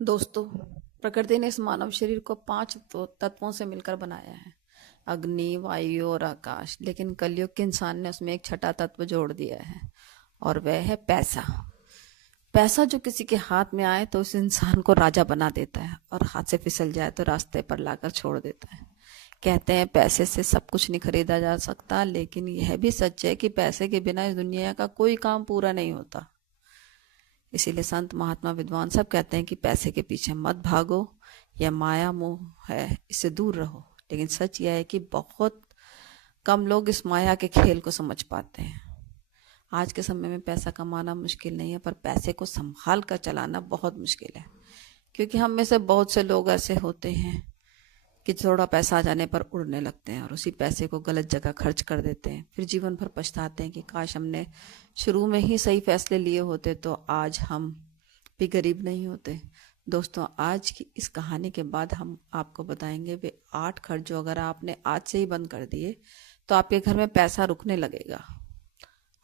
दोस्तों, प्रकृति ने इस मानव शरीर को 5 तत्वों से मिलकर बनाया है। अग्नि, वायु और आकाश। लेकिन कलयुग के इंसान ने उसमें एक छठा तत्व जोड़ दिया है, और वह है पैसा। पैसा जो किसी के हाथ में आए तो उस इंसान को राजा बना देता है, और हाथ से फिसल जाए तो रास्ते पर लाकर छोड़ देता है। कहते हैं पैसे से सब कुछ नहीं खरीदा जा सकता, लेकिन यह भी सच है कि पैसे के बिना इस दुनिया का कोई काम पूरा नहीं होता। इसीलिए संत, महात्मा, विद्वान सब कहते हैं कि पैसे के पीछे मत भागो, यह माया मोह है, इससे दूर रहो। लेकिन सच यह है कि बहुत कम लोग इस माया के खेल को समझ पाते हैं। आज के समय में पैसा कमाना मुश्किल नहीं है, पर पैसे को संभाल कर चलाना बहुत मुश्किल है। क्योंकि हम में से बहुत से लोग ऐसे होते हैं कि थोड़ा पैसा आ जाने पर उड़ने लगते हैं और उसी पैसे को गलत जगह खर्च कर देते हैं। फिर जीवन भर पछताते हैं कि काश हमने शुरू में ही सही फैसले लिए होते तो आज हम भी गरीब नहीं होते। दोस्तों, आज की इस कहानी के बाद हम आपको बताएंगे वे 8 खर्च जो अगर आपने आज से ही बंद कर दिए तो आपके घर में पैसा रुकने लगेगा।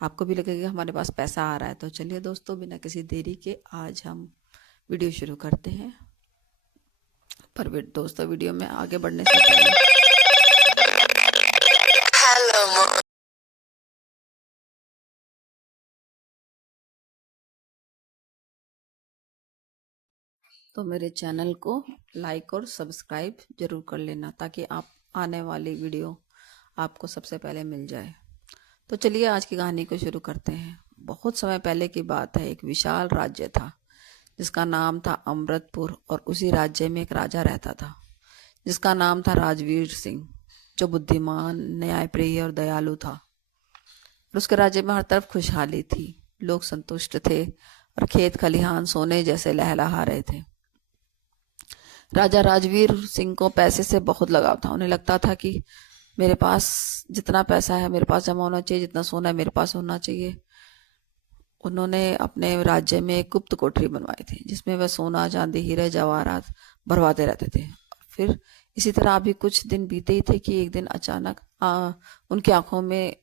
आपको भी लगेगा हमारे पास पैसा आ रहा है। तो चलिए दोस्तों, बिना किसी देरी के आज हम वीडियो शुरू करते हैं। पर दोस्तों, वीडियो में आगे बढ़ने से पहले तो मेरे चैनल को लाइक और सब्सक्राइब जरूर कर लेना, ताकि आप आने वाली वीडियो आपको सबसे पहले मिल जाए। तो चलिए आज की कहानी को शुरू करते हैं। बहुत समय पहले की बात है। एक विशाल राज्य था जिसका नाम था अमृतपुर, और उसी राज्य में एक राजा रहता था जिसका नाम था राजवीर सिंह, जो बुद्धिमान, न्यायप्रिय और दयालु था। और उसके राज्य में हर तरफ खुशहाली थी, लोग संतुष्ट थे और खेत खलिहान सोने जैसे लहलहा रहे थे। राजा राजवीर सिंह को पैसे से बहुत लगाव था। उन्हें लगता था कि मेरे पास जितना पैसा है मेरे पास जमा होना चाहिए, जितना सोना है मेरे पास होना चाहिए। उन्होंने अपने राज्य में एक गुप्त कोठरी बनवाई थी जिसमें वह सोना, चांदी, हीरे, जवाहरात भरवाते रहते थे। फिर इसी तरह अभी कुछ दिन बीते ही थे कि एक दिन अचानक उनकी आंखों में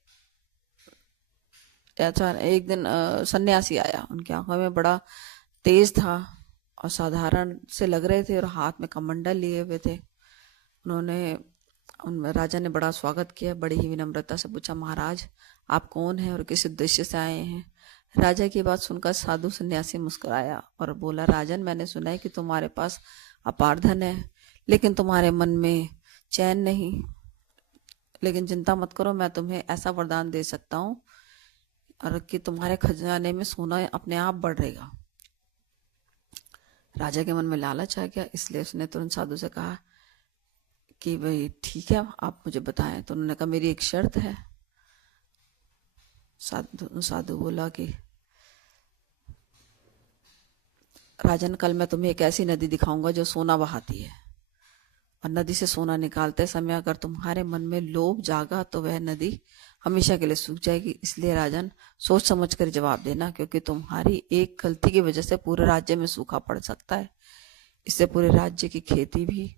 एक दिन सन्यासी आया। उनकी आंखों में बड़ा तेज था और साधारण से लग रहे थे और हाथ में कमंडल लिए हुए थे। राजा ने बड़ा स्वागत किया, बड़ी ही विनम्रता से पूछा, महाराज आप कौन हैं और किस उद्देश्य से आए हैं? राजा की बात सुनकर साधु सन्यासी मुस्कुराया और बोला, राजन, मैंने सुना है कि तुम्हारे पास अपार धन है, लेकिन तुम्हारे मन में चैन नहीं। लेकिन चिंता मत करो, मैं तुम्हें ऐसा वरदान दे सकता हूँ और कि तुम्हारे खजाने में सोना अपने आप बढ़ेगा। राजा के मन में लालच आ गया, इसलिए उसने तुरंत साधु से कहा कि भाई ठीक है, आप मुझे बताएं। तो उन्होंने कहा, मेरी एक शर्त है। साधु बोला कि राजन, कल मैं तुम्हें एक ऐसी नदी दिखाऊंगा जो सोना बहाती है, और नदी से सोना निकालते समय अगर तुम्हारे मन में लोभ जागा तो वह नदी हमेशा के लिए सूख जाएगी। इसलिए राजन, सोच समझ कर जवाब देना, क्योंकि तुम्हारी एक गलती की वजह से पूरे राज्य में सूखा पड़ सकता है। इससे पूरे राज्य की खेती भी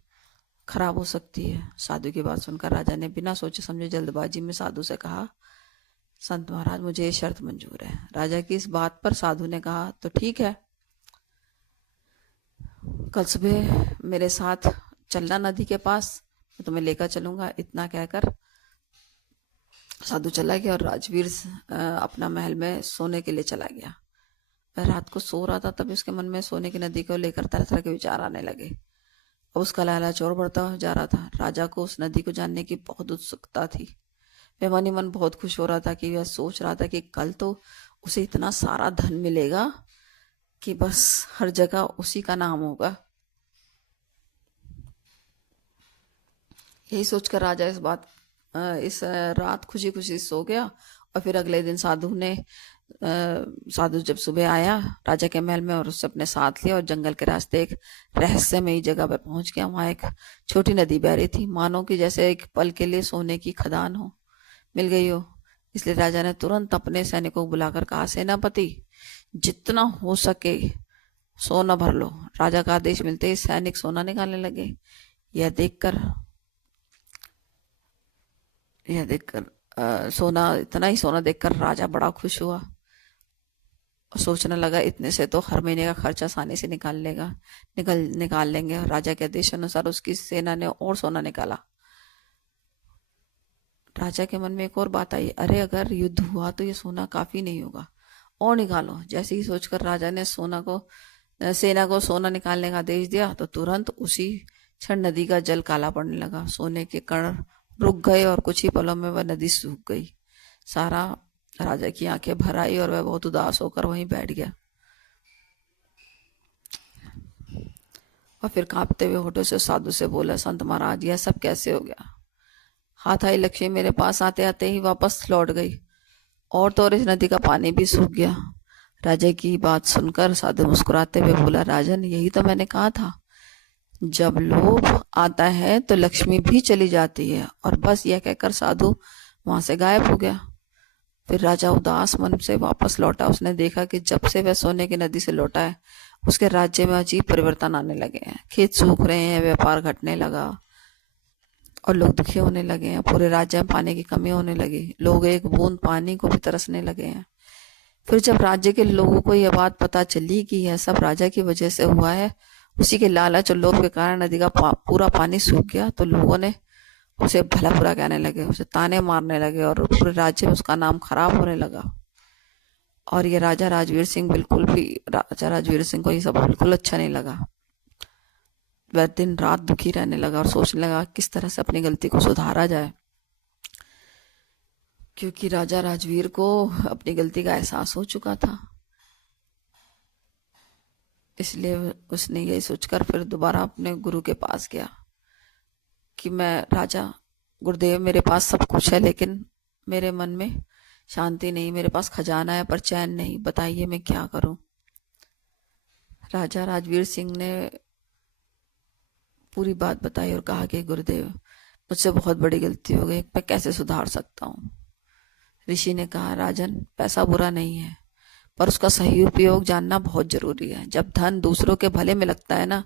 खराब हो सकती है। साधु की बात सुनकर राजा ने बिना सोचे समझे जल्दबाजी में साधु से कहा, संत महाराज, मुझे ये शर्त मंजूर है। राजा की इस बात पर साधु ने कहा, तो ठीक है, कल सुबह मेरे साथ चलना नदी के पास, मैं तुम्हें लेकर चलूंगा। इतना कहकर साधु चला गया और राजवीर अपना महल में सोने के लिए चला गया। वह रात को सो रहा था, तभी उसके मन में सोने की नदी को लेकर तरह तरह के विचार आने लगे। अब उसका लालच और बढ़ता जा रहा था। राजा को उस नदी को जानने की बहुत उत्सुकता थी। वह मन ही मन बहुत खुश हो रहा था कि वह सोच रहा था कि कल तो उसे इतना सारा धन मिलेगा कि बस हर जगह उसी का नाम होगा। यही सोचकर राजा इस रात खुशी खुशी सो गया। और फिर अगले दिन साधु जब सुबह आया राजा के महल में और उससे अपने साथ लिया और जंगल के रास्ते एक रहस्यमयी जगह पर पहुंच गया। वहां एक छोटी नदी बह रही थी, मानो कि जैसे एक पल के लिए सोने की खदान मिल गई हो। इसलिए राजा ने तुरंत अपने सैनिकों को बुलाकर कहा, सेनापति, जितना हो सके सोना भर लो। राजा का आदेश मिलते ही सैनिक सोना निकालने लगे। यह देखकर इतना ही सोना देखकर राजा बड़ा खुश हुआ और सोचने लगा इतने से तो हर महीने का खर्च आसानी से निकाल लेंगे। और राजा के आदेश अनुसार उसकी सेना ने और सोना निकाला। राजा के मन में एक और बात आई, अरे अगर युद्ध हुआ तो ये सोना काफी नहीं होगा, और निकालो। जैसे ही सोचकर राजा ने सेना को सोना निकालने का आदेश दिया तो तुरंत उसी क्षण नदी का जल काला पड़ने लगा। सोने के कण रुक गए और कुछ ही पलों में वह नदी सूख गई। सारा राजा की आंखें भर आई और वह बहुत उदास होकर वहीं बैठ गया और फिर कांपते हुए होठों से साधु से बोला, संत महाराज यह सब कैसे हो गया? हाथ आई लक्ष्मी मेरे पास आते आते ही वापस लौट गई, और तो और इस नदी का पानी भी सूख गया। राजा की बात सुनकर साधु मुस्कुराते हुए बोला, राजन यही तो मैंने कहा था, जब लोभ आता है तो लक्ष्मी भी चली जाती है। और बस यह कहकर साधु वहां से गायब हो गया। फिर राजा उदास मन से वापस लौटा। उसने देखा कि जब से वह सोने की नदी से लौटा है उसके राज्य में अजीब परिवर्तन आने लगे हैं। खेत सूख रहे हैं, व्यापार घटने लगा और लोग दुखी होने लगे हैं। पूरे राज्य में पानी की कमी होने लगी, लोग एक बूंद पानी को भी तरसने लगे हैं। फिर जब राज्य के लोगों को यह बात पता चली कि यह सब राजा की वजह से हुआ है, उसी के लालच और लोभ के कारण नदी का पूरा पानी सूख गया, तो लोगों ने उसे भला बुरा कहने लगे, उसे ताने मारने लगे और पूरे राज्य में उसका नाम खराब होने लगा। और ये राजा राजवीर सिंह को ये सब बिल्कुल अच्छा नहीं लगा। वह दिन रात दुखी रहने लगा और सोचने लगा किस तरह से अपनी गलती को सुधारा जाए, क्योंकि राजा राजवीर को अपनी गलती का एहसास हो चुका था। इसलिए उसने यही सोचकर फिर दोबारा अपने गुरु के पास गया कि मैं राजा गुरुदेव, मेरे पास सब कुछ है लेकिन मेरे मन में शांति नहीं, मेरे पास खजाना है पर चैन नहीं, बताइए मैं क्या करूं। राजा राजवीर सिंह ने पूरी बात बताई और कहा कि गुरुदेव मुझसे बहुत बड़ी गलती हो गई, मैं कैसे सुधार सकता हूँ। ऋषि ने कहा, राजन पैसा बुरा नहीं है पर उसका सही उपयोग जानना बहुत जरूरी है। जब धन दूसरों के भले में लगता है ना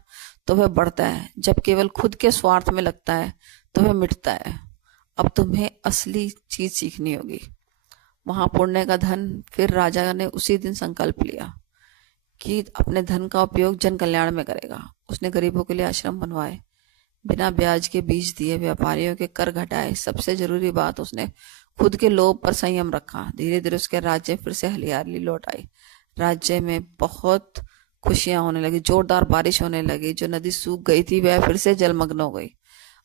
तो वह बढ़ता है, जब केवल खुद के स्वार्थ में लगता है तो वह मिटता है। अब तुम्हें असली चीज सीखनी होगी। वहां पुण्य का धन। फिर राजा ने उसी दिन संकल्प लिया कि अपने धन का उपयोग जन कल्याण में करेगा। उसने गरीबों के लिए आश्रम बनवाए, बिना ब्याज के बीज दिए, व्यापारियों के कर घटाए। सबसे जरूरी बात, उसने खुद के लोभ पर संयम रखा। धीरे धीरे उसके राज्य फिर से हरियाली लौट आई। राज्य में बहुत खुशियां होने लगी, जोरदार बारिश होने लगी। जो नदी सूख गई थी वह फिर से जलमग्न हो गई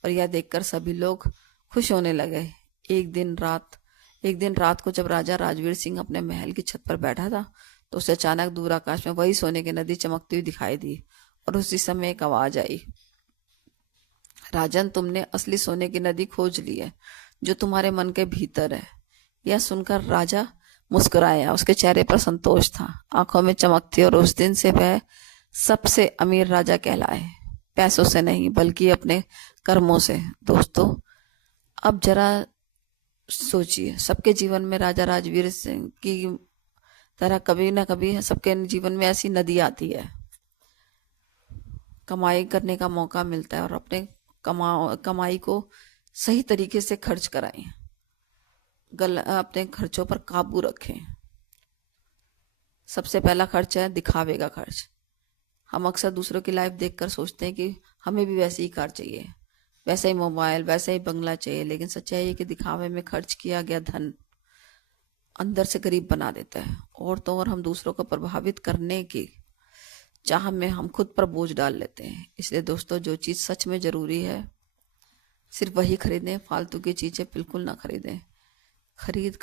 और यह देखकर सभी लोग खुश होने लगे। एक दिन रात को जब राजा राजवीर सिंह अपने महल की छत पर बैठा था तो उसे अचानक दूर आकाश में वही सोने की नदी चमकती हुई दिखाई दी और उसी समय एक आवाज आई, राजन तुमने असली सोने की नदी खोज ली है जो तुम्हारे मन के भीतर है। यह सुनकर राजा मुस्कुराया, उसके चेहरे पर संतोष था, आंखों में चमक थी और उस दिन से वह सबसे अमीर राजा कहलाए, पैसों से नहीं बल्कि अपने कर्मों से। दोस्तों अब जरा सोचिए, सबके जीवन में राजा राजवीर सिंह की तरह कभी ना कभी सबके जीवन में ऐसी नदी आती है। कमाई करने का मौका मिलता है और अपने कमाई को सही तरीके से खर्च कराएं, अपने खर्चों पर काबू रखें। सबसे पहला खर्च है दिखावे का खर्च। हम अक्सर दूसरों की लाइफ देखकर सोचते हैं कि हमें भी वैसी ही कार चाहिए, वैसा ही मोबाइल, वैसा ही बंगला चाहिए, लेकिन सच्चाई है कि दिखावे में खर्च किया गया धन अंदर से गरीब बना देता है। और तो और हम दूसरों को प्रभावित करने की चाह में हम खुद पर बोझ डाल लेते हैं। इसलिए दोस्तों, जो चीज सच में जरूरी है सिर्फ वही खरीदें, फालतू की चीजें बिल्कुल ना खरीदें। खरीद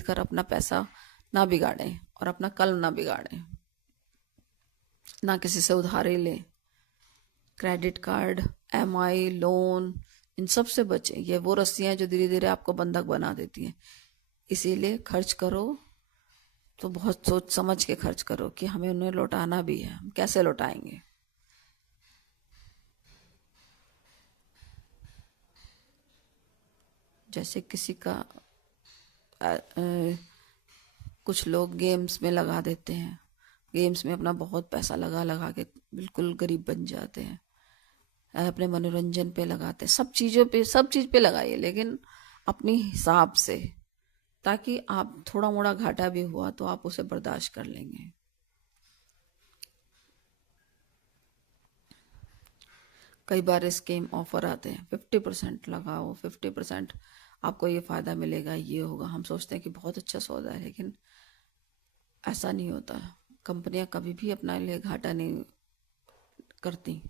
कर अपना पैसा ना बिगाड़ें और अपना कल ना बिगाड़ें। ना किसी से उधारी लें। क्रेडिट कार्ड, EMI, लोन, इन सब से बचें। ये वो रस्सियां हैं जो धीरे धीरे आपको बंधक बना देती हैं। इसीलिए खर्च करो तो बहुत सोच समझ के खर्च करो कि हमें उन्हें लौटाना भी है, हम कैसे लौटाएंगे। जैसे किसी का कुछ लोग गेम्स में लगा देते हैं, गेम्स में अपना बहुत पैसा लगा के बिल्कुल गरीब बन जाते हैं। अपने मनोरंजन पे लगाते हैं, सब चीज पे लगाइए, लेकिन अपनी हिसाब से, ताकि आप थोड़ा मोड़ा घाटा भी हुआ तो आप उसे बर्दाश्त कर लेंगे। कई बार स्कीम ऑफर आते हैं 50% लगाओ, 50% आपको ये फ़ायदा मिलेगा, ये होगा। हम सोचते हैं कि बहुत अच्छा सौदा है, लेकिन ऐसा नहीं होता। कंपनियां कभी भी अपने लिए घाटा नहीं करती,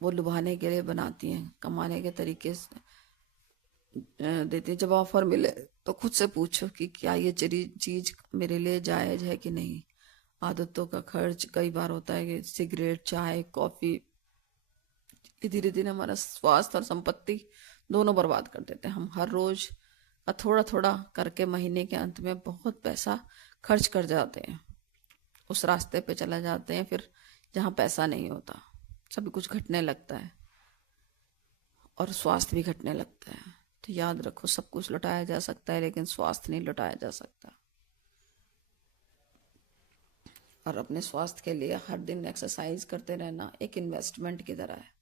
वो लुभाने के लिए बनाती हैं, कमाने के तरीके से देती हैं। जब ऑफर मिले तो खुद से पूछो कि क्या ये चीज मेरे लिए जायज़ है कि नहीं। आदतों का खर्च कई बार होता है कि सिगरेट, चाय, कॉफ़ी धीरे धीरे हमारा स्वास्थ्य और संपत्ति दोनों बर्बाद कर देते हैं। हम हर रोज का थोड़ा थोड़ा करके महीने के अंत में बहुत पैसा खर्च कर जाते हैं, उस रास्ते पे चला जाते हैं, फिर जहाँ पैसा नहीं होता सब कुछ घटने लगता है और स्वास्थ्य भी घटने लगता है। तो याद रखो, सब कुछ लौटाया जा सकता है लेकिन स्वास्थ्य नहीं लौटाया जा सकता। और अपने स्वास्थ्य के लिए हर दिन एक्सरसाइज करते रहना एक इन्वेस्टमेंट की तरह है,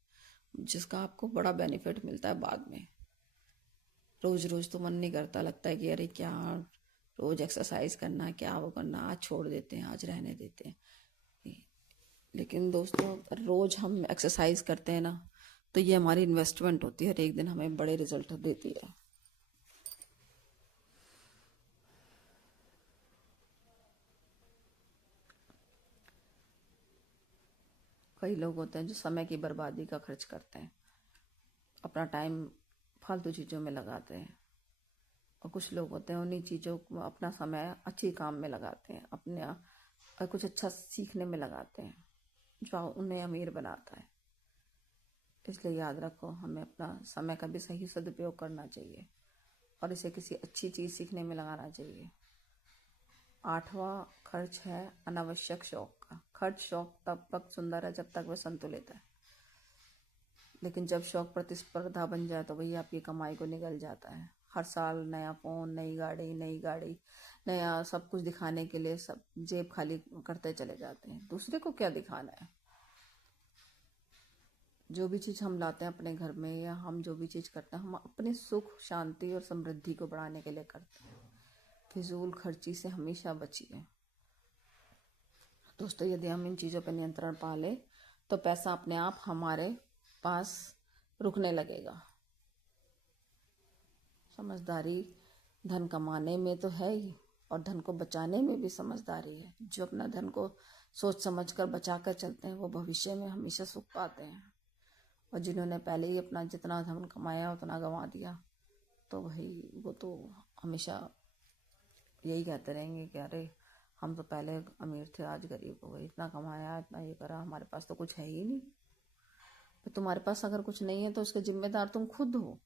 जिसका आपको बड़ा बेनिफिट मिलता है बाद में। रोज रोज तो मन नहीं करता, लगता है कि अरे क्या रोज एक्सरसाइज करना, क्या वो करना, आज छोड़ देते हैं, आज रहने देते हैं। लेकिन दोस्तों, रोज हम एक्सरसाइज करते हैं ना, तो ये हमारी इन्वेस्टमेंट होती है और एक दिन हमें बड़े रिजल्ट देती है। कई लोग होते हैं जो समय की बर्बादी का खर्च करते हैं, अपना टाइम फालतू चीज़ों में लगाते हैं। और कुछ लोग होते हैं उन्हीं चीज़ों को, अपना समय अच्छी काम में लगाते हैं, अपने और कुछ अच्छा सीखने में लगाते हैं जो उन्हें अमीर बनाता है। इसलिए याद रखो, हमें अपना समय का भी सही सदुपयोग करना चाहिए और इसे किसी अच्छी चीज़ सीखने में लगाना चाहिए। 8वां खर्च है अनावश्यक शौक का खर्च। शौक तब तक सुंदर है जब तक वह संतुलित है, लेकिन जब शौक प्रतिस्पर्धा बन जाए तो वही आपकी कमाई को निगल जाता है। हर साल नया फ़ोन, नई गाड़ी, नया सब कुछ दिखाने के लिए सब जेब खाली करते चले जाते हैं। दूसरे को क्या दिखाना है। जो भी चीज़ हम लाते हैं अपने घर में, या हम जो भी चीज़ करते हैं, हम अपने सुख, शांति और समृद्धि को बढ़ाने के लिए करते हैं। फिजूल खर्ची से हमेशा बचिए दोस्तों। यदि हम इन चीज़ों पर नियंत्रण पा लें तो पैसा अपने आप हमारे पास रुकने लगेगा। समझदारी धन कमाने में तो है ही, और धन को बचाने में भी समझदारी है। जो अपना धन को सोच समझ कर बचा कर चलते हैं वो भविष्य में हमेशा सुख पाते हैं, और जिन्होंने पहले ही अपना जितना धन कमाया उतना गंवा दिया, तो वो तो हमेशा यही कहते रहेंगे कि अरे हम तो पहले अमीर थे, आज गरीब हो गए, इतना कमाया, इतना ये करा, हमारे पास तो कुछ है ही नहीं। तो तुम्हारे पास अगर कुछ नहीं है तो उसके जिम्मेदार तुम खुद हो।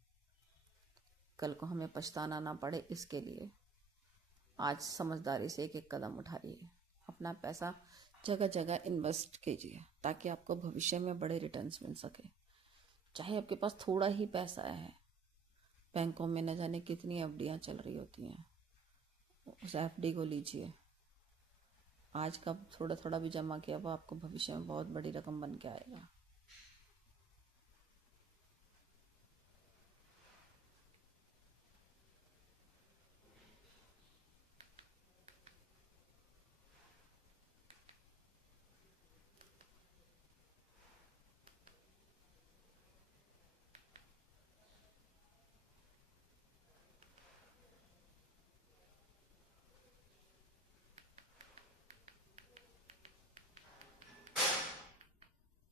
कल को हमें पछताना ना पड़े, इसके लिए आज समझदारी से एक एक कदम उठाइए। अपना पैसा जगह जगह इन्वेस्ट कीजिए ताकि आपको भविष्य में बड़े रिटर्न्स मिल सके। चाहे आपके पास थोड़ा ही पैसा है, बैंकों में न जाने कितनी एफडियाँ चल रही होती हैं, उस एफडी को लीजिए। आज का थोड़ा थोड़ा भी जमा किया वो आपको भविष्य में बहुत बड़ी रकम बन के आएगा।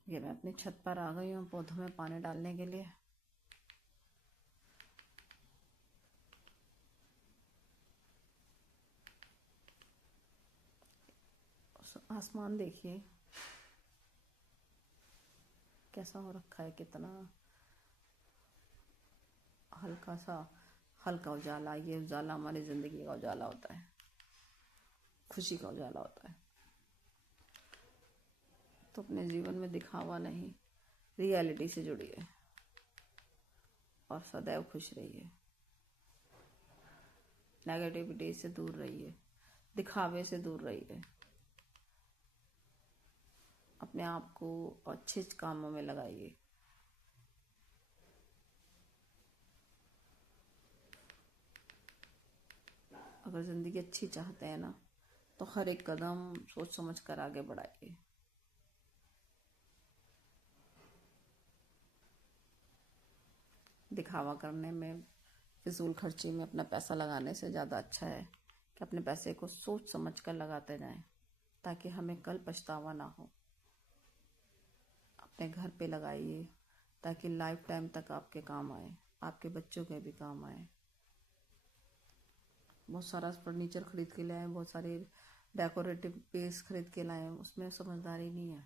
ये मैं अपनी छत पर आ गई हूँ पौधों में पानी डालने के लिए। आसमान देखिए कैसा हो रखा है, कितना हल्का सा हल्का उजाला। ये उजाला हमारी ज़िंदगी का उजाला होता है, खुशी का उजाला होता है। तो अपने जीवन में दिखावा नहीं, रियलिटी से जुड़िए और सदैव खुश रहिए। नेगेटिविटी से दूर रहिए, दिखावे से दूर रहिए। अपने आप को अच्छे कामों में लगाइए। अगर ज़िंदगी अच्छी चाहते हैं ना, तो हर एक कदम सोच समझ कर आगे बढ़ाइए। दिखावा करने में, फिजूल खर्ची में अपना पैसा लगाने से ज़्यादा अच्छा है कि अपने पैसे को सोच समझ कर लगाते जाएं, ताकि हमें कल पछतावा ना हो। अपने घर पे लगाइए ताकि लाइफ टाइम तक आपके काम आए, आपके बच्चों के भी काम आए। बहुत सारा फर्नीचर खरीद के लाए, बहुत सारे डेकोरेटिव पीस खरीद के लाए, उसमें समझदारी नहीं है।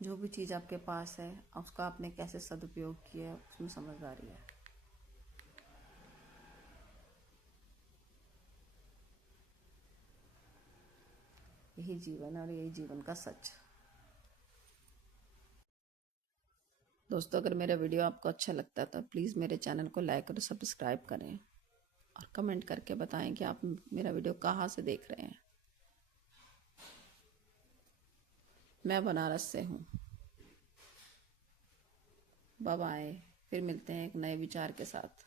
जो भी चीज़ आपके पास है उसका आपने कैसे सदुपयोग किया है, उसमें समझदारी है। यही जीवन है और यही जीवन का सच। दोस्तों, अगर मेरा वीडियो आपको अच्छा लगता है तो प्लीज़ मेरे चैनल को लाइक और सब्सक्राइब करें और कमेंट करके बताएं कि आप मेरा वीडियो कहाँ से देख रहे हैं। मैं बनारस से हूँ। बाय बाय, फिर मिलते हैं एक नए विचार के साथ।